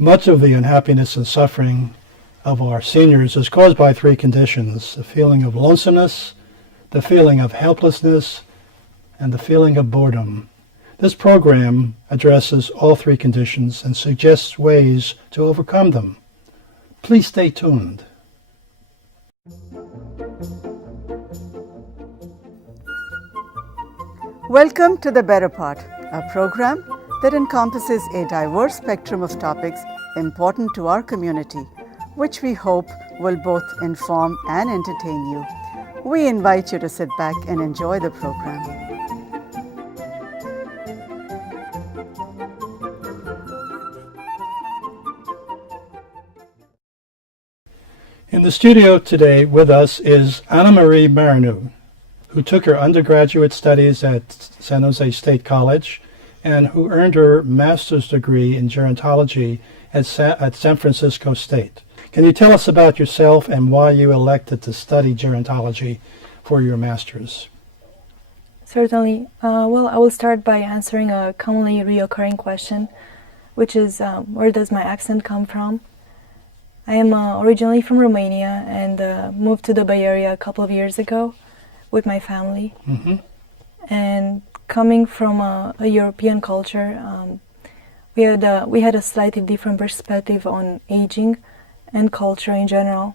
Much of the unhappiness and suffering of our seniors is caused by three conditions: the feeling of lonesomeness, the feeling of helplessness, and the feeling of boredom. This program addresses all three conditions and suggests ways to overcome them. Please stay tuned. Welcome to The Better Part, a program that encompasses a diverse spectrum of topics important to our community, which we hope will both inform and entertain you. We invite you to sit back and enjoy the program. In the studio today with us is Anna Marie Marinou, who took her undergraduate studies at San Jose State College and who earned her master's degree in gerontology at San Francisco State. Can you tell us about yourself and why you elected to study gerontology for your master's? Certainly. Well, I will start by answering a commonly reoccurring question, which is where does my accent come from? I am originally from Romania and moved to the Bay Area a couple of years ago with my family. Mm-hmm. And coming from a European culture, we had a slightly different perspective on aging and culture in general,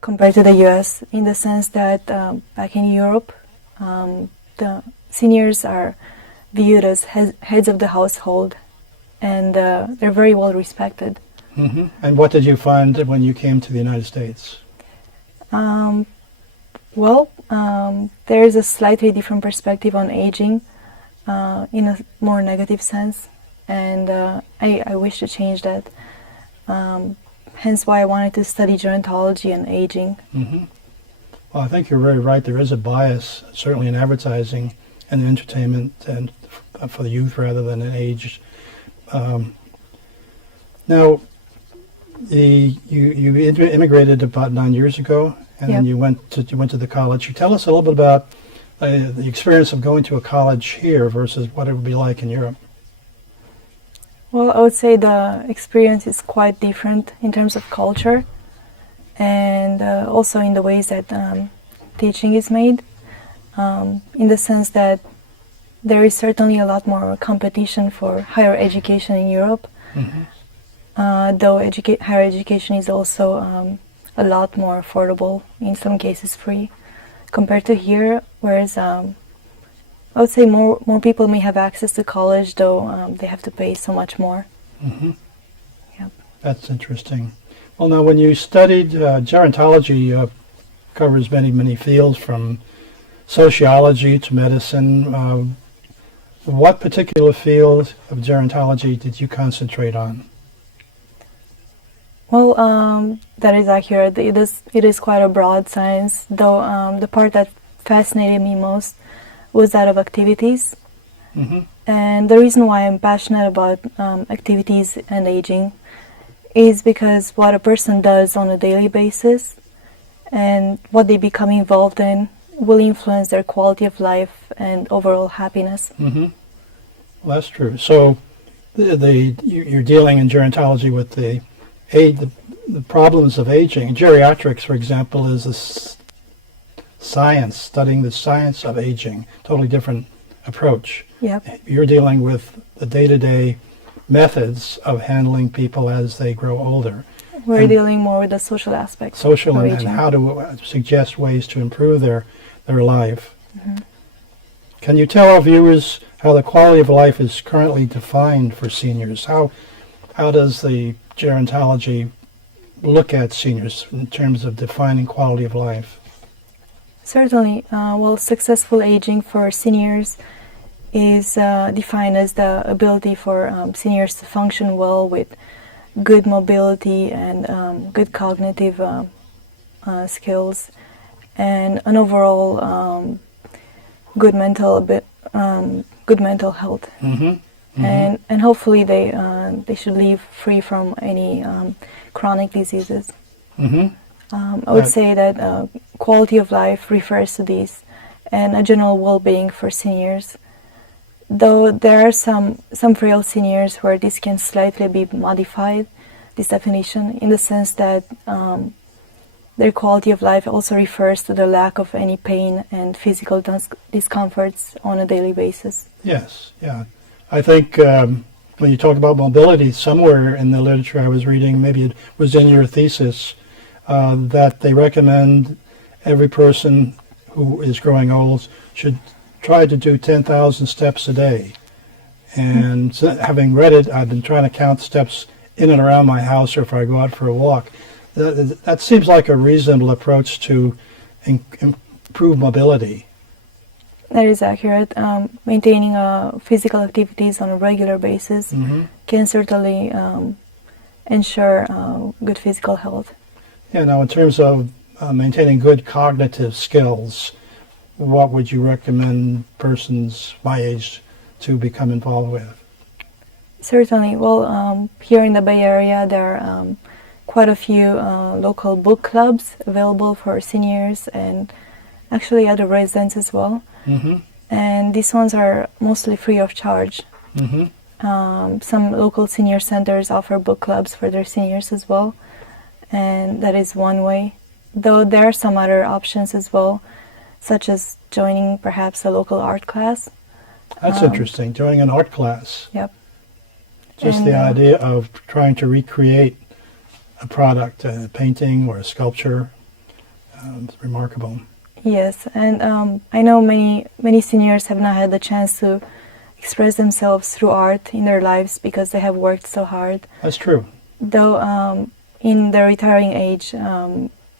compared to the U.S. in the sense that back in Europe, the seniors are viewed as heads of the household, and they're very well respected. Mm-hmm. And what did you find when you came to the United States? There is a slightly different perspective on aging in a more negative sense, and I wish to change that. Hence why I wanted to study gerontology and aging. Mm-hmm. Well, I think you're very right. There is a bias, certainly in advertising and entertainment, and for the youth rather than in age. Now, you immigrated about 9 years ago, and then you went to the college. You tell us a little bit about the experience of going to a college here versus what it would be like in Europe. Well, I would say the experience is quite different in terms of culture and also in the ways that teaching is made, in the sense that there is certainly a lot more competition for higher education in Europe, though higher education is also a lot more affordable, in some cases free, compared to here, whereas I would say more people may have access to college, though they have to pay so much more. Mm-hmm. Yep. That's interesting. Well, now, when you studied gerontology, covers many fields from sociology to medicine. What particular field of gerontology did you concentrate on? Well, that is accurate. It is quite a broad science, though the part that fascinated me most was that of activities. Mm-hmm. And the reason why I'm passionate about activities and aging is because what a person does on a daily basis and what they become involved in will influence their quality of life and overall happiness. Mm-hmm. Well, that's true. So you're dealing in gerontology with the problems of aging. Geriatrics, for example, is a science, studying the science of aging, totally different approach. Yep. You're dealing with the day-to-day methods of handling people as they grow older. We're dealing more with the social aspect. Social of and aging. how to suggest ways to improve their life. Mm-hmm. Can you tell our viewers how the quality of life is currently defined for seniors? How does the gerontology look at seniors in terms of defining quality of life? Certainly. Well, successful aging for seniors is defined as the ability for seniors to function well with good mobility and good cognitive skills and an overall good mental health. Mm-hmm. Mm-hmm. And hopefully they should live free from any chronic diseases. Mm-hmm. I would say that quality of life refers to these, and a general well-being for seniors Though there are some frail seniors where this can slightly be modified, this definition, in the sense that their quality of life also refers to the lack of any pain and physical discomforts on a daily basis. Yes, yeah. I think when you talk about mobility, somewhere in the literature I was reading, maybe it was in your thesis, that they recommend every person who is growing old should try to do 10,000 steps a day. And having read it, I've been trying to count steps in and around my house or if I go out for a walk. That seems like a reasonable approach to improve mobility. That is accurate. Maintaining physical activities on a regular basis can certainly ensure good physical health. Yeah, now in terms of maintaining good cognitive skills, what would you recommend persons my age to become involved with? Certainly. Well, here in the Bay Area, there are quite a few local book clubs available for seniors and actually other residents as well. And these ones are mostly free of charge. Some local senior centers offer book clubs for their seniors as well, and that is one way. Though there are some other options as well, such as joining perhaps a local art class. That's interesting, joining an art class. Yep. Just And, the idea of trying to recreate a product, a painting or a sculpture. It's remarkable. Yes, and I know many seniors have not had the chance to express themselves through art in their lives because they have worked so hard. That's true. Though in their retiring age,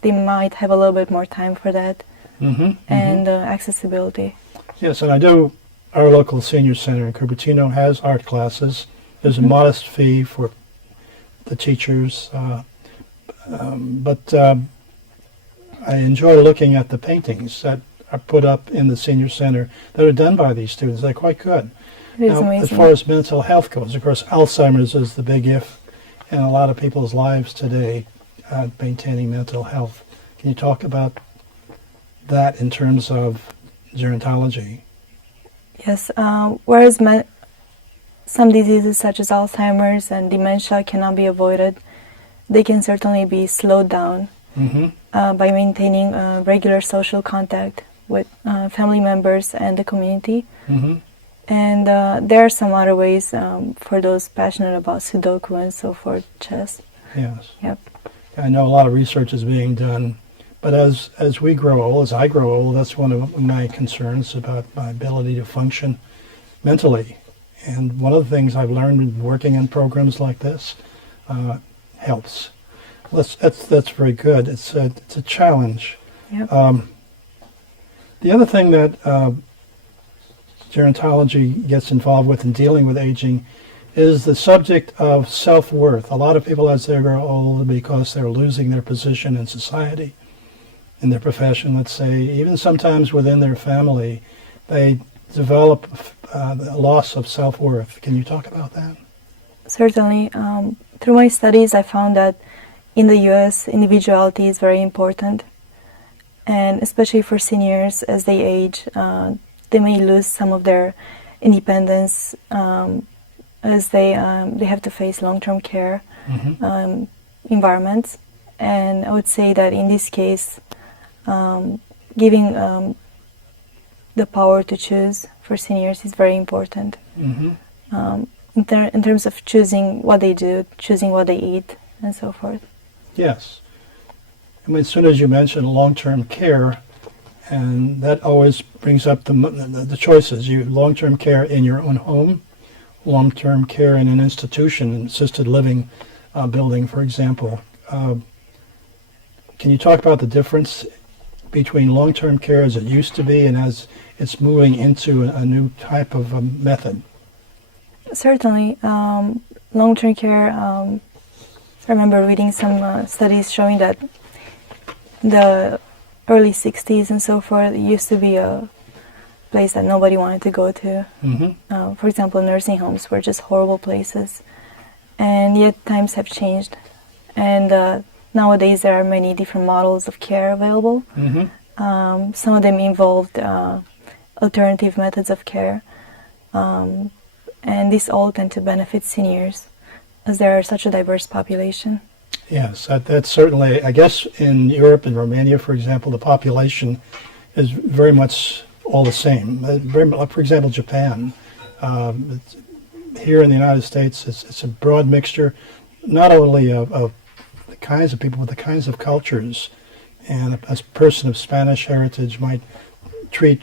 they might have a little bit more time for that and accessibility. Yes, and I do. Our local senior center in Cupertino has art classes. There's a modest fee for the teachers, but I enjoy looking at the paintings that are put up in the senior center that are done by these students. They're quite good. It is Now, amazing. as far as mental health goes, of course, Alzheimer's is the big if in a lot of people's lives today, maintaining mental health. Can you talk about that in terms of gerontology? Yes, whereas some diseases such as Alzheimer's and dementia cannot be avoided, they can certainly be slowed down by maintaining regular social contact with family members and the community. And there are some other ways for those passionate about Sudoku and so forth, chess. Yes. Yep. I know a lot of research is being done, but as we grow old, as I grow old, that's one of my concerns about my ability to function mentally. And one of the things I've learned in working in programs like this helps. That's very good. It's a challenge. Yep. The other thing that gerontology gets involved with in dealing with aging is the subject of self-worth. A lot of people, as they grow old, because they're losing their position in society, in their profession, let's say, even sometimes within their family, they develop a loss of self-worth. Can you talk about that? Certainly. Through my studies, I found that in the U.S., individuality is very important. And especially for seniors, as they age, they may lose some of their independence as they have to face long-term care environments. And I would say that in this case, giving the power to choose for seniors is very important. In terms of choosing what they do, choosing what they eat, and so forth. Yes. I mean, as soon as you mention long-term care, and that always brings up the choices. You long-term care in your own home, long-term care in an institution, an assisted living building, for example. Can you talk about the difference between long-term care as it used to be and as it's moving into a new type of method? Certainly. Long-term care, I remember reading some studies showing that the early 60s and so forth, it used to be a place that nobody wanted to go to. For example, nursing homes were just horrible places. And yet times have changed. And nowadays there are many different models of care available. Some of them involved alternative methods of care. and this all tend to benefit seniors as they are such a diverse population. Yes, that's certainly, I guess in Europe and Romania, for example, the population is very much all the same. For example, Japan. Here in the United States, it's a broad mixture, not only of the kinds of people, but the kinds of cultures. And a person of Spanish heritage might treat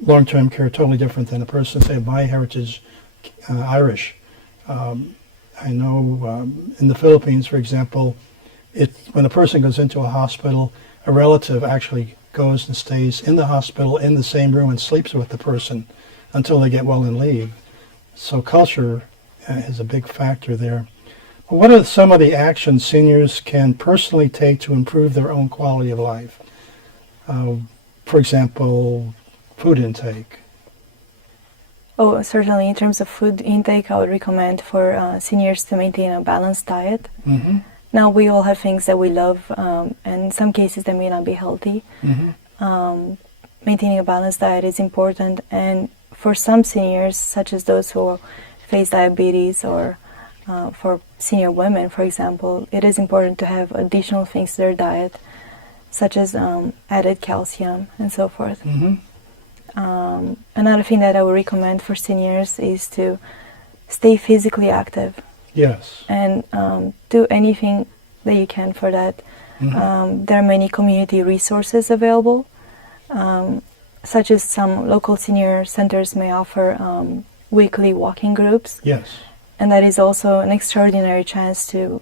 long-term care totally different than a person, say, of my heritage, Irish. I know in the Philippines, for example, when a person goes into a hospital, a relative actually goes and stays in the hospital in the same room and sleeps with the person until they get well and leave. So culture is a big factor there. But what are some of the actions seniors can personally take to improve their own quality of life? For example, food intake. Oh, certainly in terms of food intake, I would recommend for seniors to maintain a balanced diet. Mm-hmm. Now, we all have things that we love, and in some cases they may not be healthy. Mm-hmm. Maintaining a balanced diet is important, and for some seniors, such as those who face diabetes, or for senior women, for example, it is important to have additional things to their diet, such as added calcium and so forth. Mm-hmm. Another thing that I would recommend for seniors is to stay physically active. Yes. And do anything that you can for that. Mm-hmm. There are many community resources available, such as some local senior centers may offer weekly walking groups. Yes. And that is also an extraordinary chance to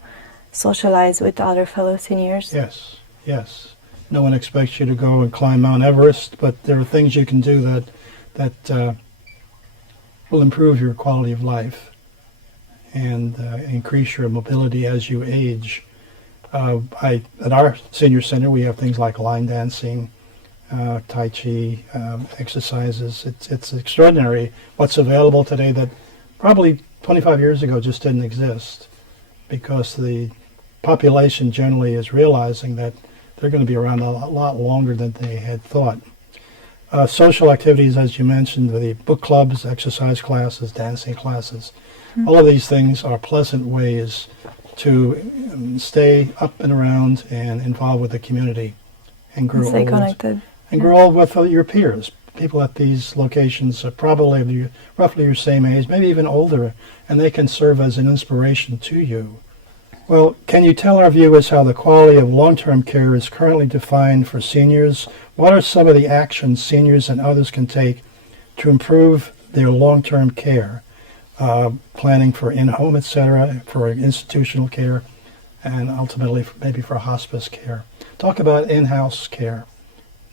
socialize with other fellow seniors. Yes, yes. No one expects you to go and climb Mount Everest, but there are things you can do that will improve your quality of life and increase your mobility as you age. At our senior center, we have things like line dancing, Tai Chi, exercises. It's extraordinary what's available today that probably 25 years ago just didn't exist, because the population generally is realizing that they're going to be around a lot longer than they had thought. Social activities, as you mentioned, the book clubs, exercise classes, dancing classes, all of these things are pleasant ways to stay up and around and involved with the community and grow Stay old. connected. And grow old with your peers. People at these locations are probably roughly your same age, maybe even older, and they can serve as an inspiration to you. Well, can you tell our viewers how the quality of long-term care is currently defined for seniors? What are some of the actions seniors and others can take to improve their long-term care? Planning for in-home, etc., for institutional care, and ultimately maybe for hospice care. Talk about in-house care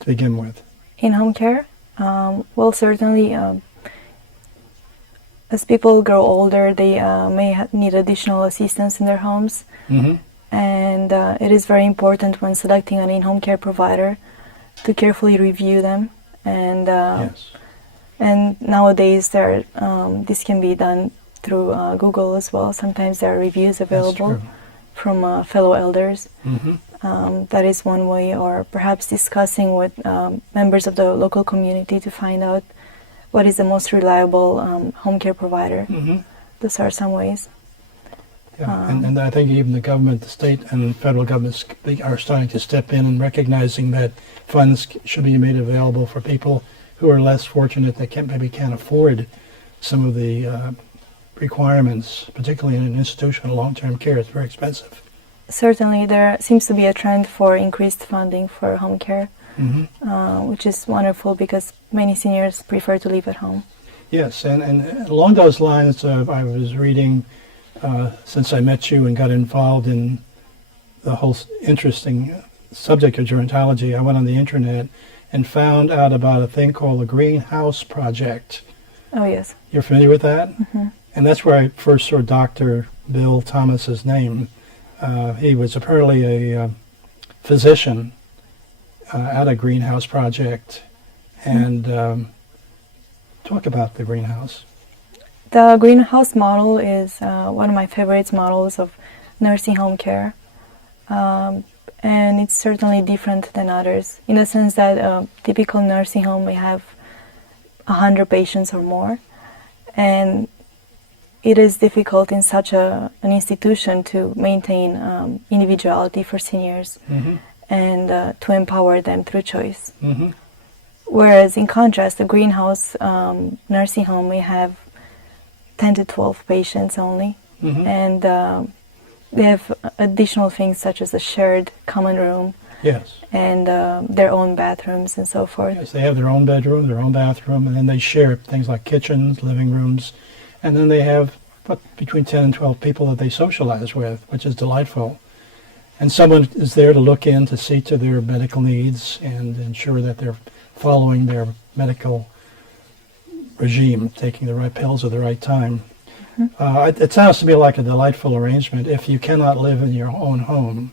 to begin with. In-home care? Well, certainly, as people grow older, they may need additional assistance in their homes. Mm-hmm. And it is very important when selecting an in-home care provider to carefully review them. And Yes. and nowadays, this can be done through Google as well. Sometimes there are reviews available from fellow elders. Mm-hmm. That is one way, or perhaps discussing with members of the local community to find out what is the most reliable home care provider. Mm-hmm. Those are some ways. Yeah, and I think even the government, the state and federal governments are starting to step in and recognizing that funds should be made available for people who are less fortunate, that maybe can't afford some of the requirements, particularly in an institutional long-term care. It's very expensive. Certainly, there seems to be a trend for increased funding for home care, Mm-hmm. which is wonderful because many seniors prefer to live at home. Yes, and along those lines, I was reading, since I met you and got involved in the whole interesting subject of gerontology, I went on the internet and found out about a thing called the Greenhouse Project. Oh, yes. You're familiar with that? Mm-hmm. And that's where I first saw Dr. Bill Thomas's name. He was apparently a physician at a greenhouse project. And talk about the greenhouse. The greenhouse model is one of my favorite models of nursing home care. And it's certainly different than others in the sense that a typical nursing home may have 100 patients or more. and it is difficult in such an institution to maintain individuality for seniors and to empower them through choice. Whereas in contrast, a greenhouse nursing home may have 10 to 12 patients only, and they have additional things such as a shared common room, Yes. and their own bathrooms and so forth. Yes, they have their own bedroom, their own bathroom, and then they share things like kitchens, living rooms, and then they have between 10 and 12 people that they socialize with, which is delightful. And someone is there to look in to see to their medical needs and ensure that they're following their medical regime, taking the right pills at the right time. It sounds to me like a delightful arrangement if you cannot live in your own home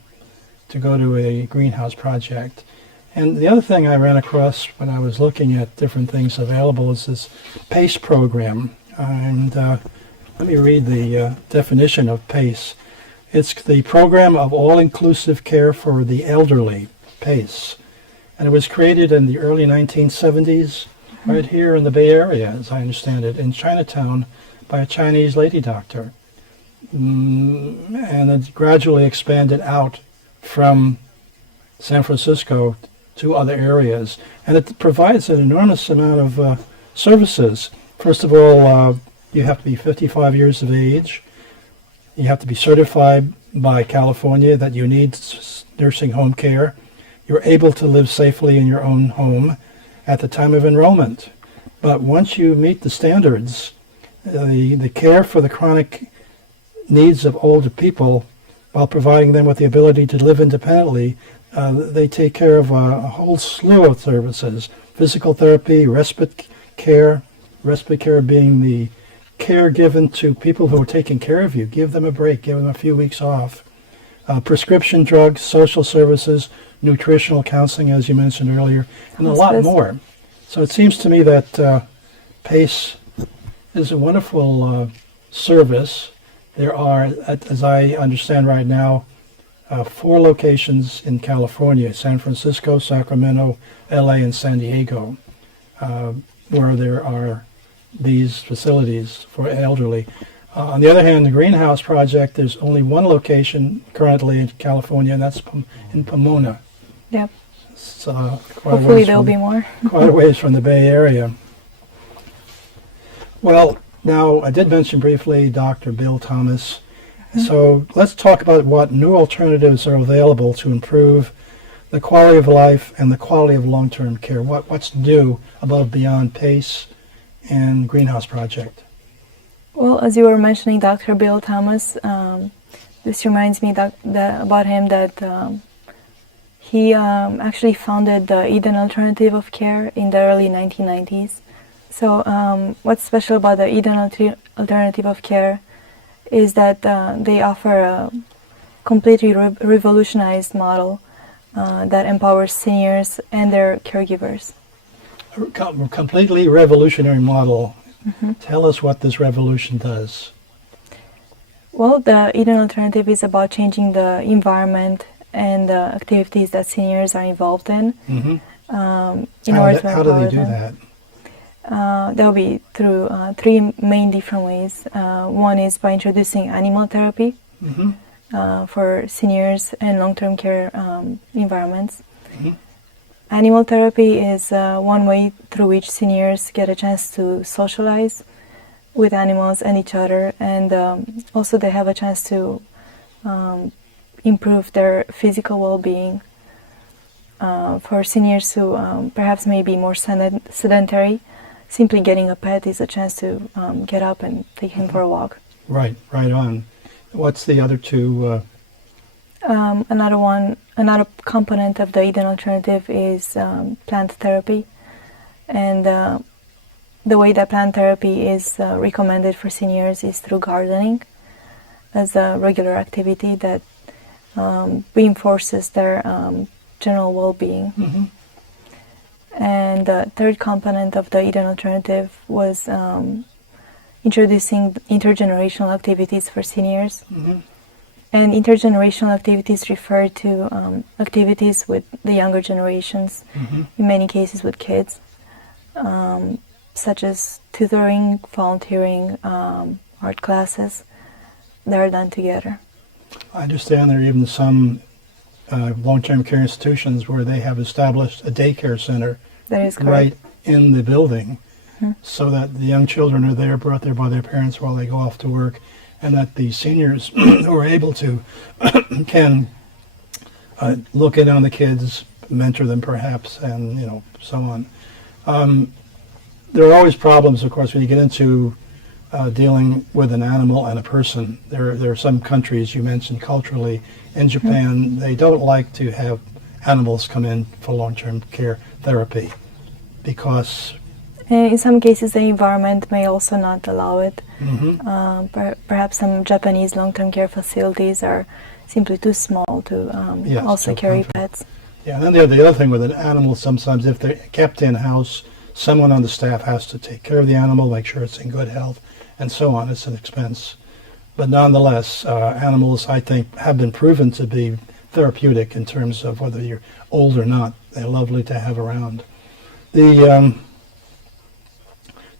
to go to a greenhouse project. And the other thing I ran across when I was looking at different things available is this PACE program. And let me read the definition of PACE. It's the Program of All-Inclusive Care for the Elderly, PACE. And it was created in the early 1970s right here in the Bay Area, as I understand it, in Chinatown by a Chinese lady doctor. And it gradually expanded out from San Francisco to other areas. And it provides an enormous amount of services. First of all, you have to be 55 years of age. You have to be certified by California that you need nursing home care. You're able to live safely in your own home at the time of enrollment. But once you meet the standards, the care for the chronic needs of older people, while providing them with the ability to live independently, they take care of a whole slew of services: physical therapy, respite care being the care given to people who are taking care of you. Give them a break, give them a few weeks off. Prescription drugs, social services, nutritional counseling, as you mentioned earlier, and a lot more. So it seems to me that PACE is a wonderful service. There are, as I understand right now, 4 locations in California: San Francisco, Sacramento, LA, and San Diego, where there are these facilities for elderly. On the other hand, the Greenhouse Project, there's only one location currently in California, and that's in Pomona. Yep. So hopefully there'll be more. Quite a ways from the Bay Area. Well, now I did mention briefly Dr. Bill Thomas. So let's talk about what new alternatives are available to improve the quality of life and the quality of long-term care. What's new above beyond PACE and Greenhouse Project? Well, as you were mentioning Dr. Bill Thomas, this reminds me about him that he actually founded the Eden Alternative of Care in the early 1990s. So what's special about the Eden Alternative of Care is that they offer a completely revolutionized model that empowers seniors and their caregivers. A completely revolutionary model. Tell us what this revolution does. Well, the Eden Alternative is about changing the environment and the activities that seniors are involved in. How do they do that? That'll be through 3 main different ways. One is by introducing animal therapy for seniors and long-term care environments. Animal therapy is one way through which seniors get a chance to socialize with animals and each other, and also they have a chance to improve their physical well-being. For seniors who perhaps may be more sedentary, simply getting a pet is a chance to get up and take him for a walk. Right on. What's the other two? Another component of the Eden Alternative is plant therapy, and the way that plant therapy is recommended for seniors is through gardening as a regular activity that reinforces their general well-being. And the third component of the Eden Alternative was introducing intergenerational activities for seniors. And intergenerational activities refer to activities with the younger generations, in many cases with kids. such as tutoring, volunteering, art classes, that are done together. I understand there are even some long-term care institutions where they have established a daycare center That is correct. right in the building, so that the young children are there, brought there by their parents while they go off to work, and that the seniors who are able to can look in on the kids, mentor them perhaps, and so on. There are always problems, of course, when you get into dealing with an animal and a person. There are some countries you mentioned culturally. In Japan, they don't like to have animals come in for long-term care therapy because In some cases, the environment may also not allow it. Perhaps some Japanese long-term care facilities are simply too small to Yes, also too carry comfortable. pets. Yeah, and then the other thing with an animal, sometimes if they're kept in-house, someone on the staff has to take care of the animal, make sure it's in good health, and so on. It's an expense. But nonetheless, animals, I think, have been proven to be therapeutic in terms of whether you're old or not. They're lovely to have around. The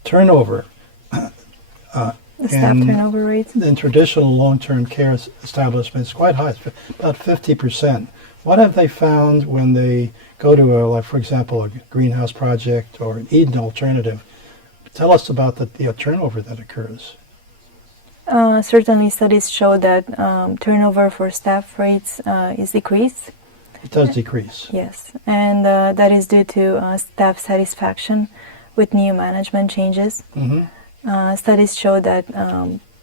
turnover The staff turnover rate. in traditional long-term care establishments is quite high, it's about 50%. What have they found when they go to like, for example, a greenhouse project or an Eden alternative? Tell us about the turnover that occurs. Certainly, studies show that turnover for staff rates is decreased. It does decrease. Yes, and that is due to staff satisfaction with new management changes. Studies show that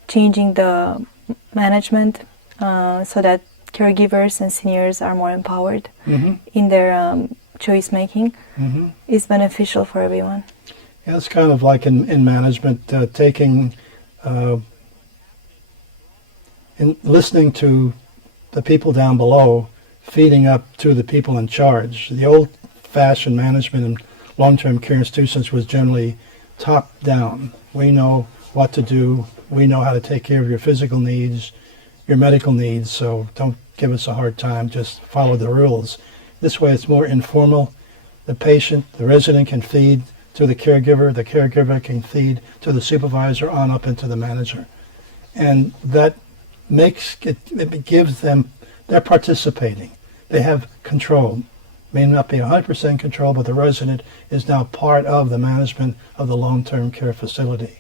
changing the management so that caregivers and seniors are more empowered in their choice making is beneficial for everyone. Yeah, it's kind of like in management, taking in listening to the people down below, feeding up to the people in charge. The old-fashioned management in long-term care institutions was generally top-down. We know what to do. We know how to take care of your physical needs, your medical needs, so don't give us a hard time. Just follow the rules. This way it's more informal. The patient, the resident can feed to the caregiver can feed to the supervisor on up into the manager. And that makes it gives them, they're participating. They have control. May not be 100% control, but the resident is now part of the management of the long-term care facility.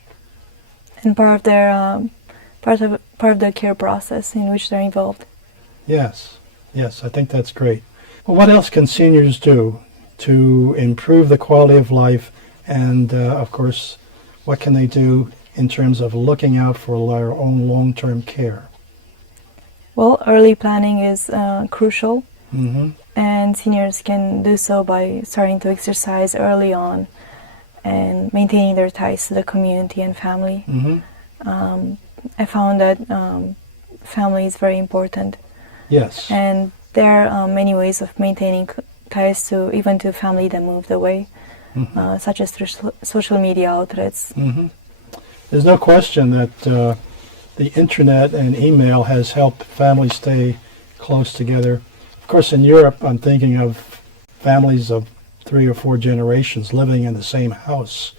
And part of the care process in which they're involved. Yes, I think that's great. Well, what else can seniors do to improve the quality of life? And of course, what can they do in terms of looking out for their own long-term care? Well, early planning is crucial, and seniors can do so by starting to exercise early on and maintaining their ties to the community and family. I found that family is very important. Yes. And there are many ways of maintaining ties to even to family that moved away, such as through social media outlets. There's no question that the internet and email has helped families stay close together. Of course, in Europe, I'm thinking of families of 3 or 4 generations living in the same house,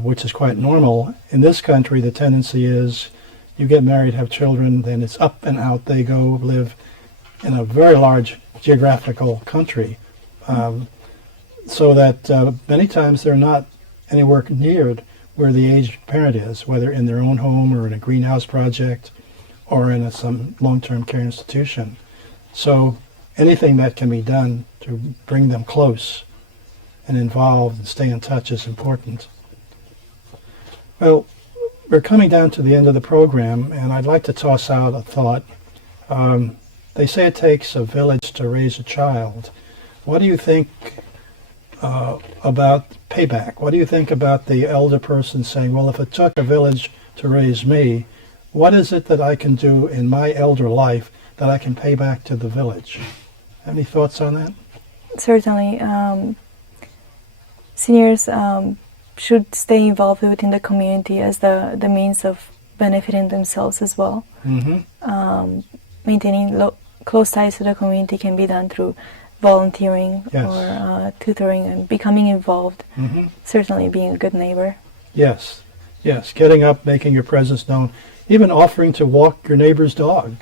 which is quite normal. In this country, the tendency is you get married, have children, then it's up and out. They go live in a very large geographical country, so that many times they're not anywhere near where the aged parent is, whether in their own home or in a greenhouse project or in some long-term care institution. So anything that can be done to bring them close and involved and stay in touch is important. Well, we're coming down to the end of the program, and I'd like to toss out a thought. They say it takes a village to raise a child. What do you think about payback? What do you think about the elder person saying, well, if it took a village to raise me, what is it that I can do in my elder life that I can pay back to the village? Any thoughts on that? Certainly. Seniors should stay involved within the community as the means of benefiting themselves as well. Maintaining close ties to the community can be done through volunteering Yes. or tutoring and becoming involved. Hmm. Certainly being a good neighbor. Yes, yes. Getting up, making your presence known, even offering to walk your neighbor's dog.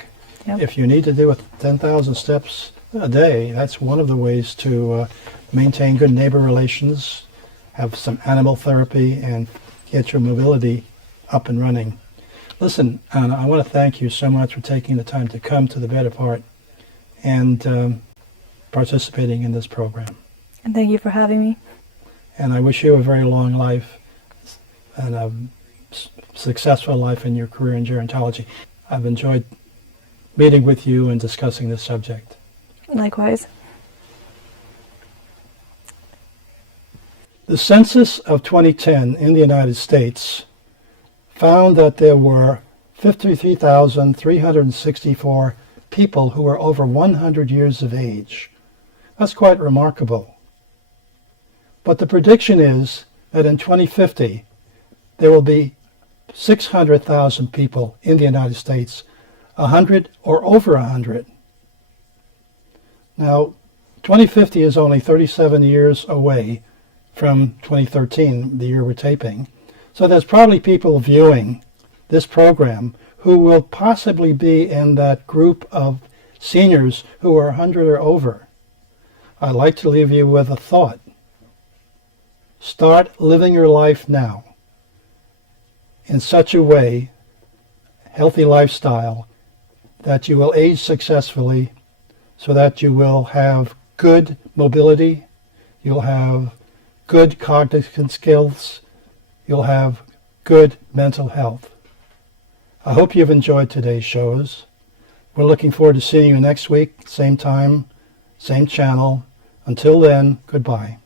Yep. If you need to do 10,000 steps a day, that's one of the ways to maintain good neighbor relations, have some animal therapy, and get your mobility up and running. Listen, Anna, I want to thank you so much for taking the time to come to the Better Part and participating in this program. And thank you for having me. And I wish you a very long life and a successful life in your career in gerontology. I've enjoyed meeting with you and discussing this subject. Likewise. The census of 2010 in the United States found that there were 53,364 people who were over 100 years of age. That's quite remarkable. But the prediction is that in 2050, there will be 600,000 people in the United States, 100 or over 100. Now, 2050 is only 37 years away from 2013, the year we're taping. So there's probably people viewing this program who will possibly be in that group of seniors who are 100 or over. I'd like to leave you with a thought. Start living your life now in such a way, healthy lifestyle, that you will age successfully, so that you will have good mobility, you'll have good cognitive skills, you'll have good mental health. I hope you've enjoyed today's shows. We're looking forward to seeing you next week, same time, same channel. Until then, goodbye.